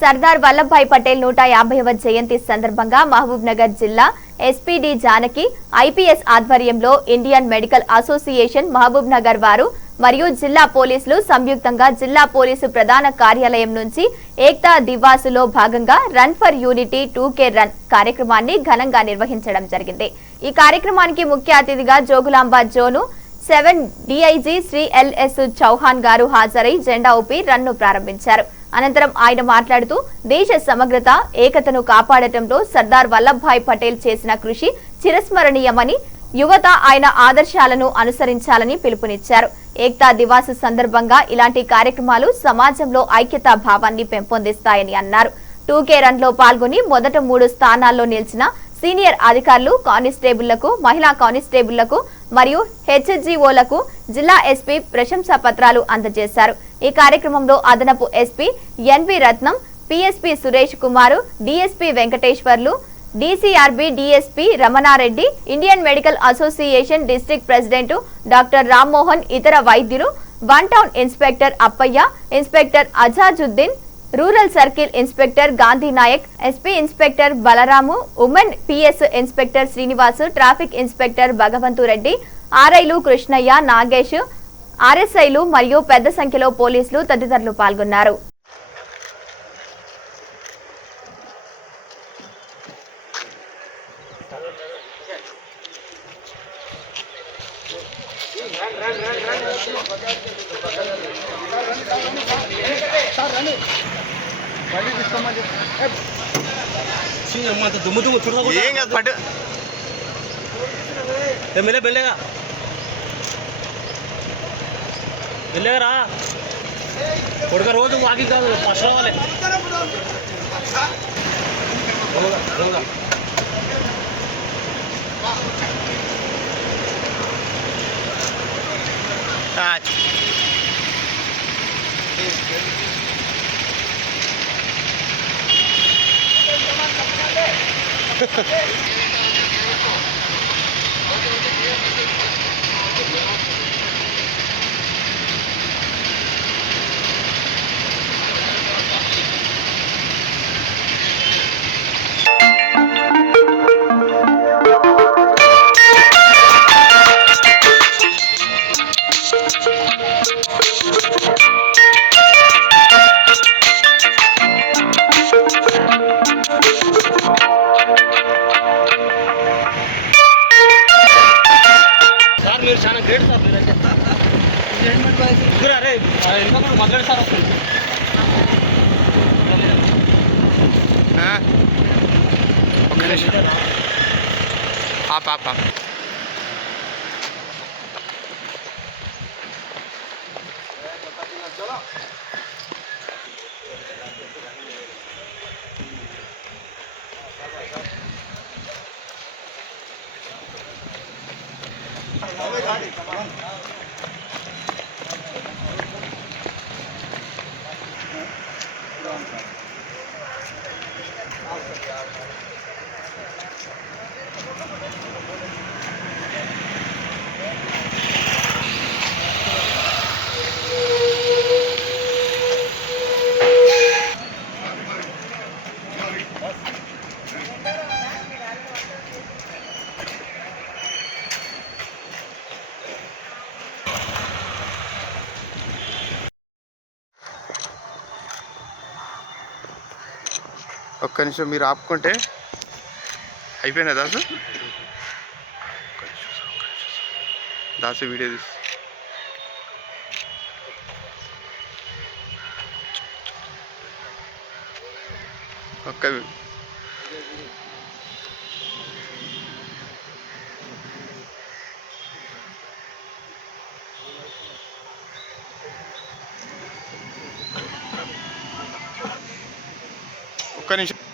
సర్దార్ వల్లభాయ్ పటేల్ నూట యాభైవ జయంతి సందర్భంగా మహబూబ్ నగర్ జిల్లా ఎస్పీడి జానకి ఐపీఎస్ ఆధ్వర్యంలో Indian Medical Association Mahabub Nagar వారు మరియు జిల్లా పోలీసులు సంయుక్తంగా జిల్లా పోలీసు ప్రధాన కార్యాలయం నుంచి ఏక్తా దివాసులో భాగంగా run for unity two K run కార్యక్రమాన్ని ఘనంగా నిర్వహించడం జరిగింది. ఈ కార్యక్రమానికి ముఖ్య అతిథిగా Jogulamba zone seven DIG Shri L S Chauhan గారు హాజరై జెండా ఊపి రన్ను ప్రారంభించారు. అనంతరం ఆయన మాట్లాడుతూ దేశ సమగ్రత ఏకతను కాపాడటంలో సర్దార్ వల్లభాయ్ పటేల్ చేసిన కృషి చిరస్మరణీయమని యువత ఆయన ఆదర్శాలను అనుసరించాలని పిలుపునిచ్చారు. ఏక్తా దివాస్ సందర్భంగా ఇలాంటి కార్యక్రమాలు సమాజంలో ఐక్యతా భావాన్ని పెంపొందిస్తాయని అన్నారు. టూకే రన్లో పాల్గొని మొదట మూడు స్థానాల్లో నిలిచిన సీనియర్ అధికారులు కానిస్టేబుళ్ళకు మహిళా కానిస్టేబుళ్ళకు మరియు హెచ్జిఓలకు జిల్లా ఎస్పీ ప్రశంసా పత్రాలు అందజేశారు. ఈ కార్యక్రమంలో అదనపు SP N V Ratnam PSP Suresh Kumar DSP Venkateswarlu DCRB DSP Ramana Reddy Indian Medical Association district president doctor Rammohan ఇతర వైద్యులు one town inspector Appayya inspector Ajazuddin rural circle inspector Gandhi Nayak SP inspector Balaram women PS inspector Srinivas traffic inspector Bhagavantu Reddy ఆర్ఐలు Krishnaiah Nagesh ఆర్ఎస్ఐలు మరియు పెద్ద సంఖ్యలో పోలీసులు తదితరులు పాల్గొన్నారు. దుమ్ము దుమ్ము చుడతా ఏం కాదు పట్టు మెల్లె మెల్లగా మెల్లగా కొడుక రోజు వాకింగ్ కాదు ఫస్ట్ రావాలి దొంగ, Yeah. ಕ್ಷಣ ಗೇಟ್ ಇದ್ರ ರೇ ಹೆಣ್ಮಕ್ಳು ಮಗಳ ಸಾರ್ ಹಾಂ ಹಾಂ ಪಾಪ ఒక్క నిమిషం ఆప్ ఆప్ ఆప్ ఒక్క నిమిషం మీరు ఆపుకుంటే అయిపోయినా దాసు? దాసు వీడియో తీసు. ఒక్క ఒక్క నిమిషం.